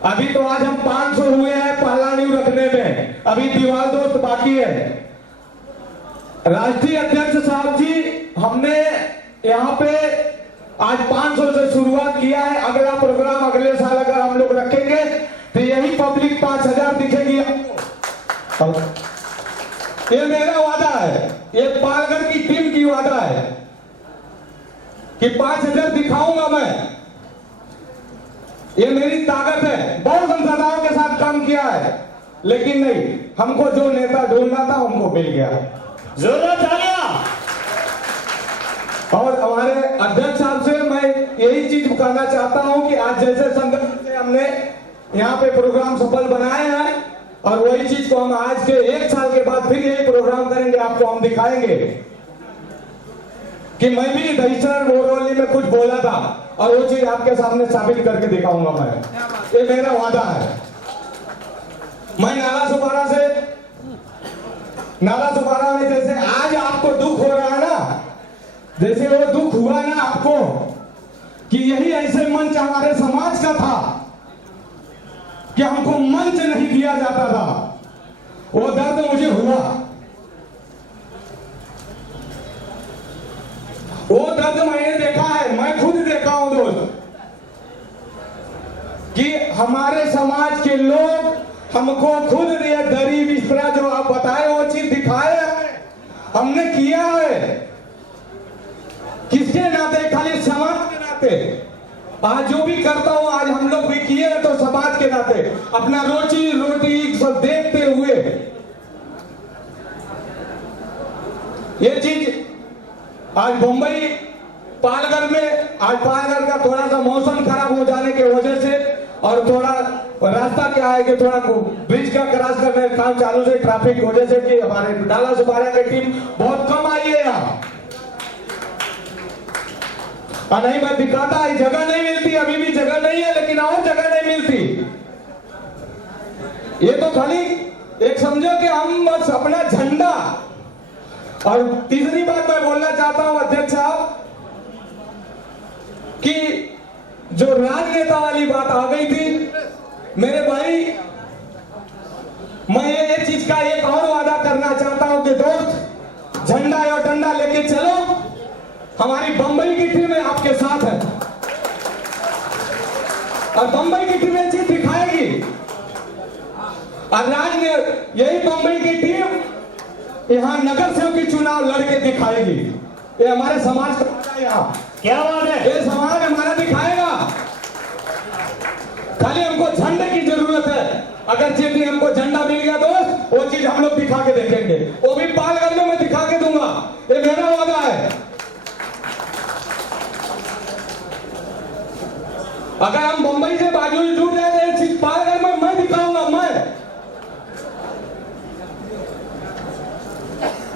अभी तो आज हम 500 हुए हैं पहला न्यू रखने में, अभी दीवार दोस्त बाकी है। राष्ट्रीय अध्यक्ष साहब जी, हमने यहाँ पे आज 500 से शुरुआत किया है। अगला प्रोग्राम अगले साल अगर हम लोग रखेंगे तो यही पब्लिक 5000 दिखेगी आपको। ये मेरा वादा है, ये पालघर की टीम की वादा है कि 5000 दिखाऊंगा मैं। ये मेरी ताकत है। बहुत संसाधनों के साथ काम किया है, लेकिन नहीं, हमको जो नेता ढूंढना था हमको मिल गया। जोरदार तालियां। और हमारे अध्यक्ष साहब से मैं यही चीज कहना चाहता हूं कि आज जैसे संगठन से हमने यहाँ पे प्रोग्राम सफल बनाए हैं, और वही चीज को हम आज के 1 साल के बाद फिर यही प्रोग्राम करेंगे, आपको हम दिखाएंगे कि मैं भी दहिसर मोरवली में कुछ बोला था, और वो चीज आपके सामने साबित करके दिखाऊंगा मैं। ये मेरा वादा है। मैं नाला सुपारा में जैसे आज आपको दुख हो रहा है ना, जैसे वो दुख हुआ ना आपको कि यही ऐसे मंच हमारे समाज का था कि हमको मंच नहीं दिया जाता था, वो दर्द मुझे हुआ। वो दर्द मैंने देखा है, मैं खुद देखा हूं दोस्त, कि हमारे समाज के लोग हमको खुद ये दरी बिस्तरा जो आप बताए वो चीज दिखाए हैं, हमने किया है। किसके नाते? खाली समाज के नाते। आज जो भी करता हूं आज हम लोग भी किए हैं तो समाज के नाते, अपना रोजी रोटी सब देखते हुए। ये चीज आज मुंबई पालघर में, आज पालघर का थोड़ा सा मौसम खराब हो जाने की वजह से, और थोड़ा रास्ता क्या है कि थोड़ा ब्रिज का क्रॉस करने का काम चालू से ट्रैफिक की वजह से कि हमारे डाला सुपारा की टीम बहुत कम आई है यहाँ। नहीं मैं दिखाता है, जगह नहीं मिलती, अभी भी जगह नहीं है, लेकिन और जगह नहीं मिलती। ये तो खाली एक समझो कि हम बस अपना झंडा। और तीसरी बात मैं बोलना चाहता हूं अध्यक्ष साहब, कि जो राजनेता वाली बात आ गई थी मेरे भाई, मैं ये चीज का एक और वादा करना चाहता हूं कि दोस्त, झंडा और डंडा लेके चलो, हमारी बंबई की टीम है आपके साथ है, और बंबई की टीम ये चीज दिखाएगी। और राज ने यही बंबई की टीम यहाँ नगर सेवक की चुनाव लड़के दिखाएगी। ये हमारे समाज का यहाँ क्या बात है, ये समाज हमारा दिखाएगा। खाली हमको झंडे की जरूरत है। अगर जिस दिन हमको झंडा मिल गया दोस्त, वो चीज हम लोग दिखा के देखेंगे, वो भी पालघर में मैं दिखा के दूंगा, ये मेरा वादा है। अगर हम मुंबई से बाजू टूट जाए तो पालघर में मैं दिखाऊंगा, मैं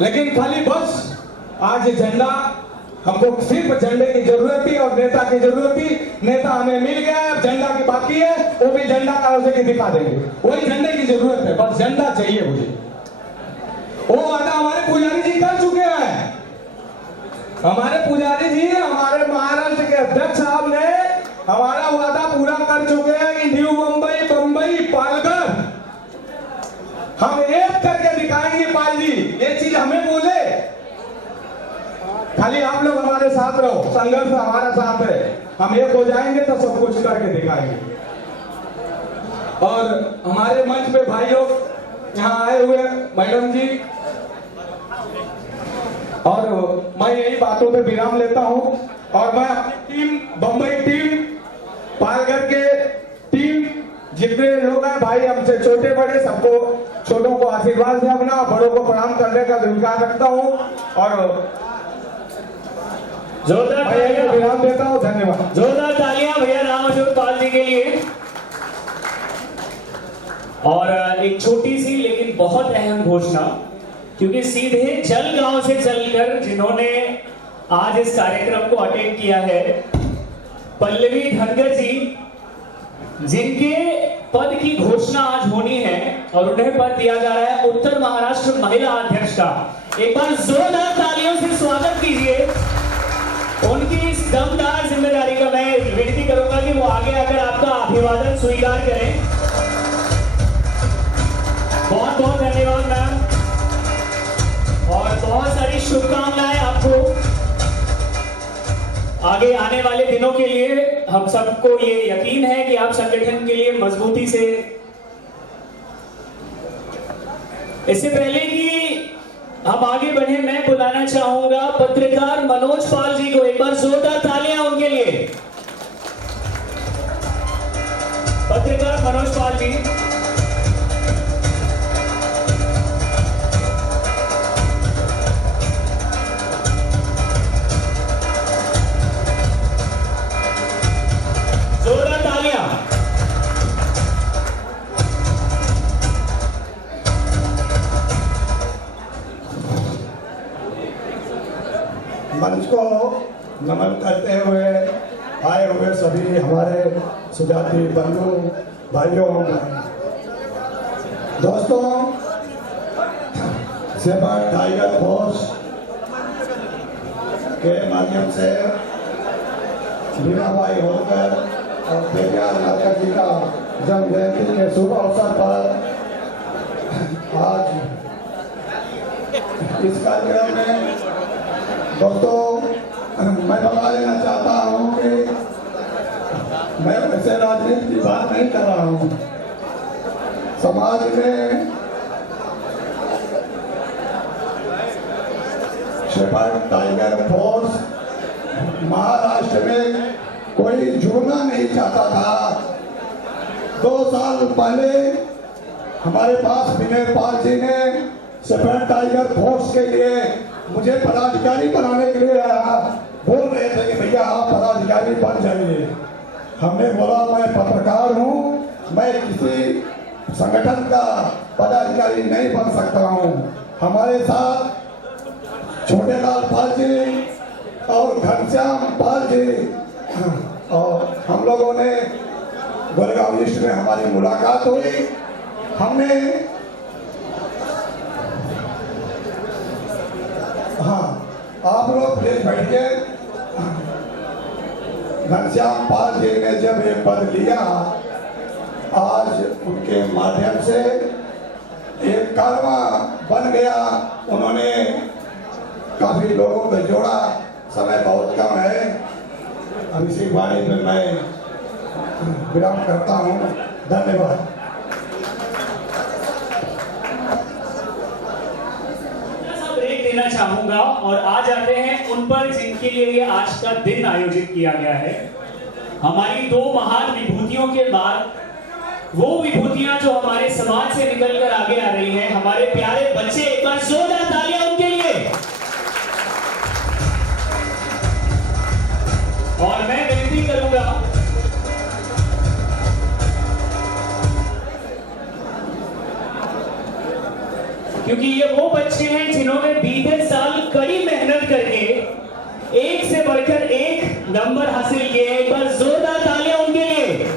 लेकिन खाली बस आज झंडा, हमको सिर्फ झंडे की जरूरत थी और नेता की जरूरत थी। नेता हमें मिल गया है, अब झंडा की बाकी है, वो भी झंडा कागज के दिखा देंगे। वही झंडे की जरूरत है, बस झंडा चाहिए मुझे। वो वादा हमारे पुजारी जी कर चुके हैं। हमारे पुजारी जी, हमारे महाराष्ट्र के अध्यक्ष साहब ने हमारा वादा पूरा कर चुके हैं कि न्यू मुंबई, बंबई, पालघर हम एक करके दिखाएंगे। पाल जी ये चीज हमें बोले, खाली आप लोग हमारे साथ रहो, संघर्ष हमारा साथ है, हम एक हो जाएंगे तो सब कुछ करके दिखाएंगे। और हमारे मंच पे भाई लोग यहाँ आए हुए, मैडम जी, और मैं यही बातों पे विराम लेता हूं। और मैं अपनी टीम, बंबई टीम, पालघर के टीम, जितने लोग हैं भाई, हमसे छोटे बड़े सबको, छोटों को आशीर्वाद से अपना, बड़ों को प्रणाम करने का अधिकार रखता हूं और जोरदार मैं यही तालियां, विराम देता हूं। धन्यवाद। जोरदार तालियां भैया रामअजोत पाल जी के लिए। और एक छोटी सी लेकिन बहुत अहम घोषणा, क्योंकि सीधे जलगांव से चलकर जिन्होंने आज इस कार्यक्रम को अटेंड किया है, पल्लवी धनगर जी, जिनके पद की घोषणा आज होनी है और उन्हें पद दिया जा रहा है उत्तर महाराष्ट्र महिला अध्यक्ष का। एक बार जोरदार तालियों से स्वागत कीजिए उनकी इस दमदार जिम्मेदारी का। मैं विनती करूंगा कि वो आगे आकर आपका अभिवादन स्वीकार करें। बहुत बहुत धन्यवाद मैम, और बहुत सारी शुभकामनाएं आपको आगे आने वाले दिनों के लिए। हम सबको ये यकीन है कि आप संगठन के लिए मजबूती से, इससे पहले कि हम आगे बढ़े, मैं बुलाना चाहूंगा पत्रकार मनोज पाल जी को। एक बार जोरदार तालियां उनके लिए। पत्रकार मनोज पाल जी। जोरदार तालियां। मंच को नमन करते हुए आए हुए सभी हमारे सुजाती बंधु भाइयों, दोस्तों, शेफर्ड टाइगर फोर्स के माध्यम से मीराबाई होलकर और पेरियार नायकर जी का जन्म जयंती के शुभ अवसर पर आज इस कार्यक्रम में दोस्तों, मैं बता देना चाहता हूं कि मैं वैसे राजनीति की बात नहीं कर रहा हूं। समाज में शेफर्ड टाइगर फोर्स महाराष्ट्र में कोई जुड़ना नहीं चाहता था। 2 साल पहले हमारे पास विनय पाल जी ने शेफर्ड टाइगर फोर्स के लिए मुझे पदाधिकारी बनाने के लिए बोल रहे थे कि भैया आप पदाधिकारी बन जाइए। हमने बोला मैं पत्रकार हूं, मैं किसी संगठन का पदाधिकारी नहीं बन सकता हूं। हमारे साथ छोटेलाल पाल जी और घनश्याम पाल जी, और हम लोगों ने गुड़गांव ईस्ट में हमारी मुलाकात हुई। हमने आप लोग प्लीज बैठिए। घनश्याम पाल जी ने जब ये पद लिया, आज उनके माध्यम से एक कारवां बन गया। उन्होंने काफी लोगों को जोड़ा। समय बहुत कम है, अब इसी वाणी में मैं विराम करता हूँ। धन्यवाद। देना चाहूंगा और आज आते हैं उन पर जिनके लिए ये आज का दिन आयोजित किया गया है। हमारी 2 महान विभूतियों के बाद वो विभूतियां जो हमारे समाज से निकलकर आगे आ रही हैं, हमारे प्यारे बच्चे। एक बार जोरदार तालियां उनके लिए। और मैं विनती करूंगा क्योंकि ये वो बच्चे हैं जिन्होंने बीते साल कड़ी मेहनत करके एक से बढ़कर एक नंबर हासिल किए। एक बार जोरदार तालियां उनके लिए।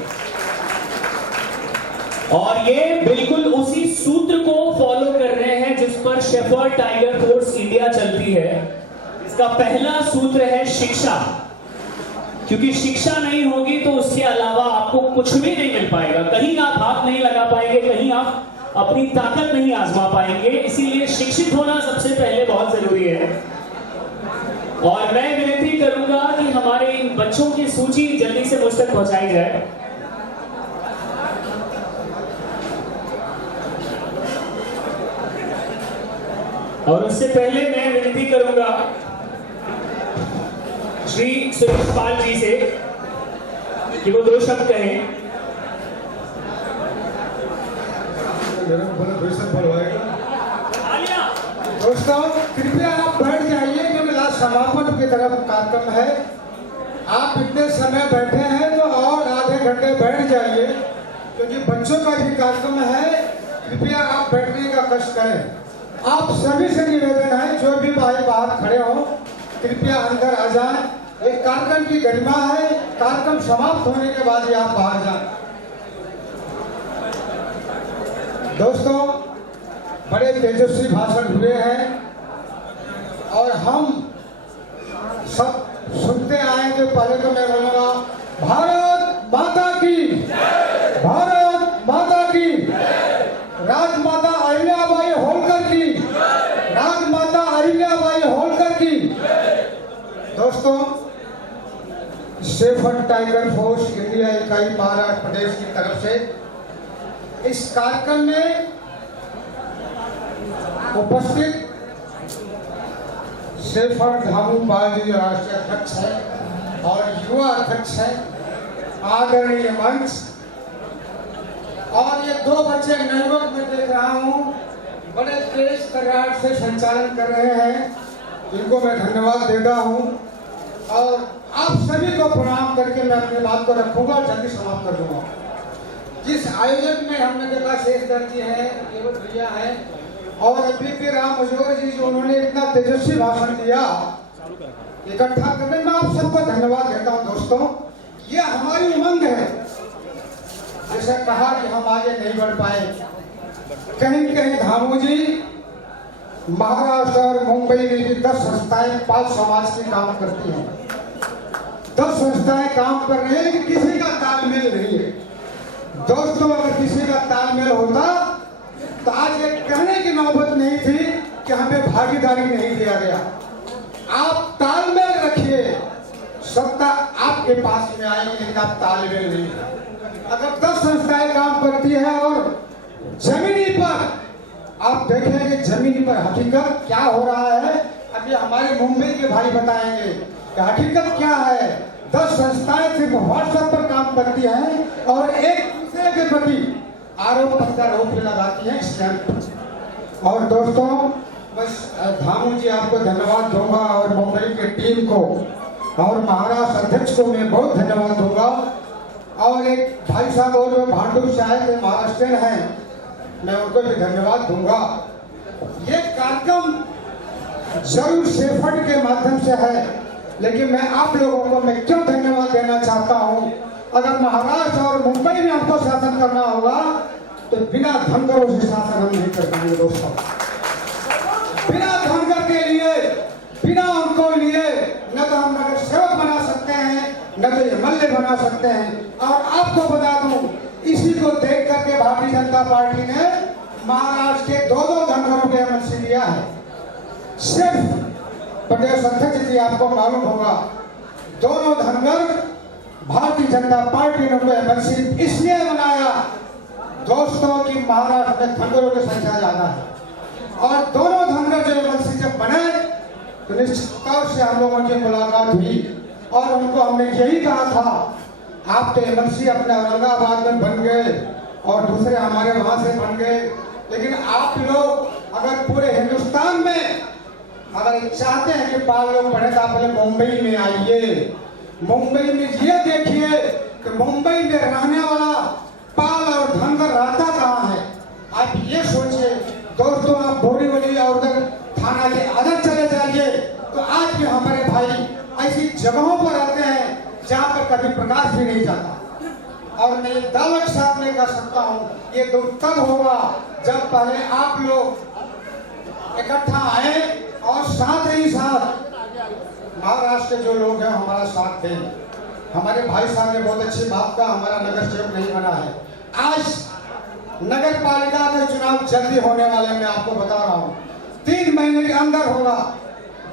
और ये बिल्कुल उसी सूत्र को फॉलो कर रहे हैं जिस पर शेफर्ड टाइगर फोर्स इंडिया चलती है। इसका पहला सूत्र है शिक्षा, क्योंकि शिक्षा नहीं होगी तो उसके अलावा आपको कुछ भी नहीं मिल पाएगा। कहीं आप हाथ नहीं लगा पाएंगे, कहीं आप अपनी ताकत नहीं आजमा पाएंगे। इसीलिए शिक्षित होना सबसे पहले बहुत जरूरी है। और मैं विनती करूंगा कि हमारे इन बच्चों की सूची जल्दी से मुझ तक पहुंचाई जाए। और उससे पहले मैं विनती करूंगा श्री सुरेश पाल जी से कि वो 2 शब्द कहें। दोस्तों कृपया आप बैठ जाइए क्योंकि लास्ट समापन की तरफ कार्यक्रम है। आप इतने समय बैठे हैं तो और आधे घंटे बैठ जाइए क्योंकि बच्चों का भी कार्यक्रम है। कृपया आप बैठने का कष्ट करें। आप सभी से निवेदन है, जो भी भाई बाहर खड़े हो कृपया अंदर आ जाएं। एक कार्यक्रम की गरिमा है, कार्यक्रम समाप्त होने के बाद ही आप बाहर जाएं। दोस्तों बड़े तेजस्वी भाषण हुए हैं और हम सब सुनते आए थे। पहले तो मैं बोलूंगा भारत माता की, भारत माता की, राजमाता अहिल्याबाई होलकर की, राजमाता अहिल्याबाई होलकर की। दोस्तों शेफर्ड टाइगर फोर्स इंडिया इकाई महाराष्ट्र प्रदेश की तरफ से इस कार्यक्रम में उपस्थित शेफर्ड धामू पाल जी राष्ट्रीय अध्यक्ष है और युवा अध्यक्ष है, आदरणीय मंच, और ये 2 बच्चे नवयुवक में देख रहा हूँ बड़े तेज तर्रार से संचालन कर रहे हैं, जिनको मैं धन्यवाद देता हूँ। और आप सभी को प्रणाम करके मैं अपनी बात को रखूंगा, जल्दी समाप्त कर दूंगा। जिस आयोजन में हमने देखा शेखधर जी हैं, केवल भैया हैं और अभी भी राम अजोर जी जो उन्होंने इतना तेजस्वी भाषण दिया इकट्ठा करने में आप सबको धन्यवाद देता हूं। दोस्तों ये हमारी उमंग है। जैसे कहा कि हम आगे नहीं बढ़ पाए, कहीं कहीं धामू जी महाराष्ट्र और मुंबई में भी 10 संस्थाएं पाल समाज की काम करती हैं। 10 संस्थाएं काम कर रही है कि किसी का तालमेल नहीं है। दोस्तों अगर किसी का तालमेल होता तो आज ये कहने की नौबत नहीं थी कि हमें भागीदारी नहीं दिया गया। आप तालमेल रखिए, सत्ता आपके पास में आएगी, लेकिन आप तालमेल नहीं। अगर 10 संस्थाएं काम करती है और जमीनी पर आप देखेंगे, जमीनी पर हकीकत क्या हो रहा है, अभी हमारे मुंबई के भाई बताएंगे कि हकीकत क्या है। 10 संस्थाएं सिर्फ व्हाट्सएप पर काम करती हैं और एक दूसरे के प्रति आरोप प्रत्यारोप लगाती हैं स्टैंप। और दोस्तों बस धामू जी आपको धन्यवाद दूंगा और मुंबई के टीम को और महाराष्ट्र अध्यक्ष को मैं बहुत धन्यवाद दूंगा। और एक भाई साहब और जो भांडुप से आए थे, महाराष्ट्र हैं, मैं उनको भी धन्यवाद दूंगा। ये कार्यक्रम जरूर शेफर्ड के माध्यम से है, लेकिन मैं आप लोगों को मैं क्यों धन्यवाद देना चाहता हूं। अगर महाराष्ट्र और मुंबई में हमको शासन करना होगा तो बिना धनगरों से शासन हम नहीं कर पाएंगे। दोस्तों बिना धनगर के लिए, बिना उनको लिए न तो हम नगर सेवक बना सकते हैं, न तो एमएलए बना सकते हैं। और आपको बता दूं, इसी को देख करके भारतीय जनता पार्टी ने महाराष्ट्र के 2 धनगरों के एमएलसी दिया है। सिर्फ प्रदेश अध्यक्ष जी आपको मालूम होगा, दोनों धनगर भारतीय जनता पार्टी ने उनको एमएलसी इसलिए बनाया दोस्तों कि महाराष्ट्र में धनगरों की संख्या ज्यादा है और दोनों धनगर जो एमएलसी जब बने तो निश्चित तौर से हम लोगों की मुलाकात हुई और उनको हमने यही कहा था, आप तो एमएलसी अपने औरंगाबाद में बन गए और दूसरे हमारे वहां से बन गए, लेकिन आप लोग अगर पूरे हिंदुस्तान में अगर चाहते हैं कि पाल लोग पढ़े तो आप मुंबई में आइए। मुंबई में ये देखिए कि मुंबई में रहने वाला पाल और धनगर रहता कहाँ है। आप ये सोचिए दोस्तों आप बोरीवली और उधर थाना के अंदर चले जाइए तो आज भी हमारे भाई ऐसी जगहों पर रहते हैं जहाँ पर कभी प्रकाश भी नहीं जाता। और मैं दावे के साथ में कर सकता हूँ ये तो तब होगा जब पहले आप लोग इकट्ठा आए और साथ ही साथ महाराष्ट्र के जो लोग हैं हमारा साथ दें। हमारे भाई साहब ने बहुत अच्छी बात का हमारा नगर सेवक नहीं बना है। आज नगर पालिका का चुनाव जल्दी होने वाले मैं आपको बता रहा हूँ 3 महीने के अंदर होगा।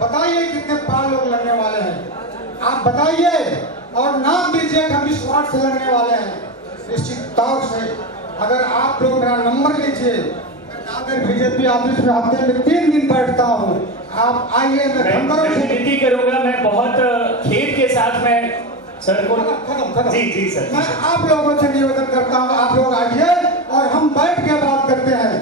बताइए कितने पाल लोग लगने वाले हैं आप बताइए और नाम दीजिए हम इस वार्ड से लगने वाले हैं। निश्चित तौर से अगर आप लोग मेरा नंबर लीजिए अगर बीजेपी ऑफिस में हफ्ते में 3 दिन बैठता हूँ आप आइए मैं नंबरों से विनती करूंगा। मैं बहुत खेद के साथ मैं सर को खत्म जी सर मैं आप लोगों से निवेदन करता हूँ आप लोग आइए और हम बैठ के बात करते हैं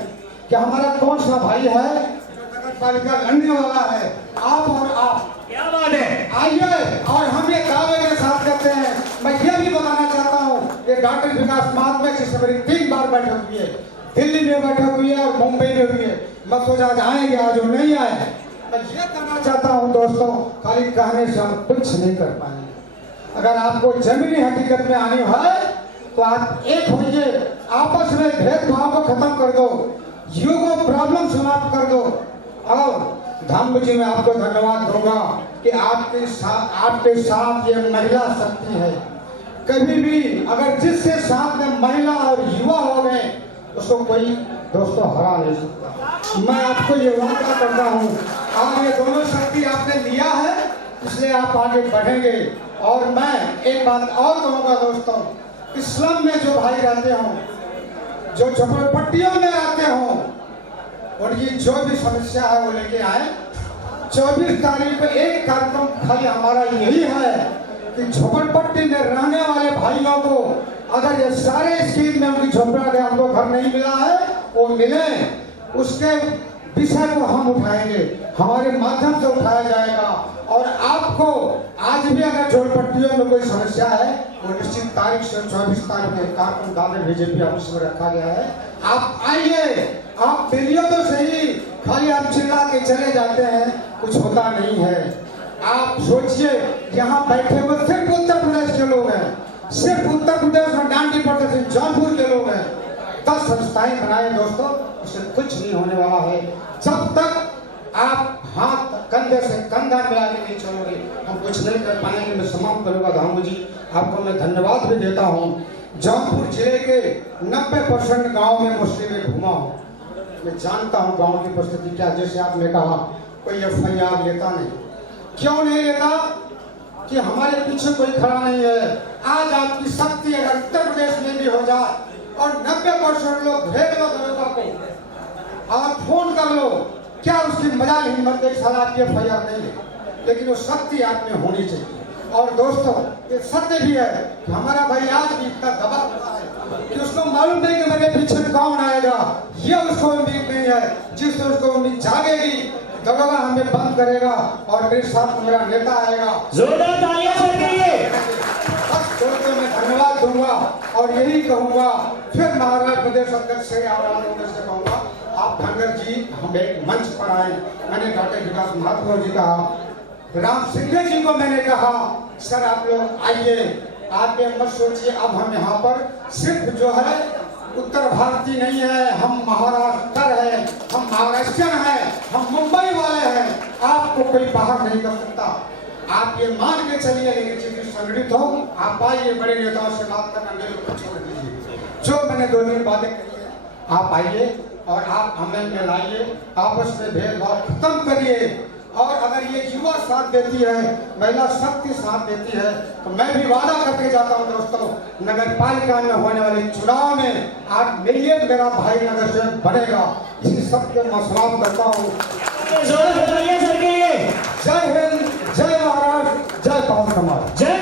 कि हमारा कौन सा भाई है नगर पालिका लड़ने वाला है। आप और आप क्या बात है आइए और हम ये दावे के साथ करते हैं। मैं ये भी बताना चाहता हूँ कि डॉक्टर विकास महात्मा की मेरी 3 बार बैठक हुई है दिल्ली में बैठक हुई है और मुंबई में हुई है। मैं सोचा आज आएंगे आज वो नहीं आए। मैं ये कहना चाहता हूँ दोस्तों खाली कहने से हम कुछ नहीं कर पाएंगे। अगर आपको जमीनी हकीकत में आनी है तो आप एक होइए आपस में भेदभाव को खत्म कर दो युगों प्रॉब्लम समाप्त कर दो। और धाम जी मैं आपको धन्यवाद दूंगा कि आपके साथ ये महिला शक्ति है। कभी भी अगर जिसके साथ में महिला और युवा हो गए उसको कोई दोस्तों हरा नहीं सकता। मैं आपको ये वादा करता हूँ आज ये दोनों शक्ति आपने लिया है इसलिए आप आगे बढ़ेंगे। और मैं एक बात और कहूँगा दोस्तों इस्लाम में जो भाई रहते हों जो झोपड़पट्टियों में रहते हों उनकी जो भी समस्या है वो लेके आए। 24 तारीख को एक कार्यक्रम खाली हमारा यही है कि झोपड़पट्टी में रहने वाले भाइयों को अगर ये सारे स्कीम में उनकी झोपड़ा गया हमको घर नहीं मिला है वो मिले उसके विषय को हम उठाएंगे हमारे माध्यम से उठाया जाएगा। और आपको आज भी अगर झोपड़पट्टियों में कोई समस्या है वो निश्चित तारीख से 24 तारीख के कार्यक्रम दावे बीजेपी ऑफिस में रखा गया है। आप आइए आप दिल्लियों तो सही खाली आप चिल्ला के चले जाते हैं कुछ होता नहीं है। आप सोचिए यहाँ बैठे हुए सिर्फ उत्तर प्रदेश के लोग हैं सिर्फ उत्तर प्रदेश में 90% जौनपुर के लोग हैं। 10 संस्थाएं बनाए दोस्तों उससे कुछ नहीं होने वाला है। जब तक आप हाथ कंधे से कंधा मिला के नहीं चलोगे हम कुछ नहीं कर पाएंगे। मैं समाप्त करूंगा धामू जी आपको मैं धन्यवाद भी देता हूँ। जौनपुर जिले के 90% गाँव में मुस्लिम में घुमा हूँ मैं जानता हूँ गाँव की परिस्थिति क्या। जैसे आपने कहा कोई FIR लेता नहीं क्यों नहीं लेता कि हमारे पीछे कोई खड़ा नहीं है। आज आपकी शक्ति अगर उत्तर प्रदेश में भी हो जाए और 90% लोग भेज लो दरोगा को और फोन कर लो क्या उसकी मजाल हिम्मत एक साल आपकी FIR नहीं है लेकिन वो शक्ति आप में होनी चाहिए। और दोस्तों ये सत्य भी है कि हमारा भाई आज भी इतना दबा हुआ है कि उसको मालूम नहीं कि मेरे पीछे कौन आएगा ये उसको उम्मीद नहीं है। जिससे उसको उम्मीद जागेगी दरोगा हमें बंद करेगा और मेरे साथ मेरा नेता आएगा। जोरदार तालियां बजाइए। बस दोस्तों मैं धन्यवाद दूंगा और यही कहूंगा फिर महाराष्ट्र प्रदेश अध्यक्ष से कहूंगा आप धनगर जी हम एक मंच पर आए। मैंने डॉक्टर विकास महात्मा जी कहा राम सिंह जी को मैंने कहा सर आप लोग आइए आप ये मत सोचिए अब हम यहाँ पर सिर्फ जो है उत्तर भारतीय नहीं है हम महाराष्ट्र है हम महाराष्ट्रियन है हम मुंबई वाले हैं आपको कोई बाहर नहीं कर सकता। आप ये मान के चलिए लेकिन जितनी संगठित हो आप आइए बड़े नेताओं से बात करना मेरे को छोड़ दीजिए। जो मैंने 2 दिन बातें कही है आप आइए और आप अमल में लाइए आपस में भेदभाव खत्म करिए। और अगर ये युवा साथ देती है महिला शक्ति साथ देती है तो मैं भी वादा करके जाता हूँ दोस्तों नगर पालिका में होने वाले चुनाव में आप मिलिए मेरा भाई नगर सेवक बनेगा। इसी सबके मैं समाप्त करता हूँ। जय हिंद जय महाराष्ट्र जय पवन कुमार जय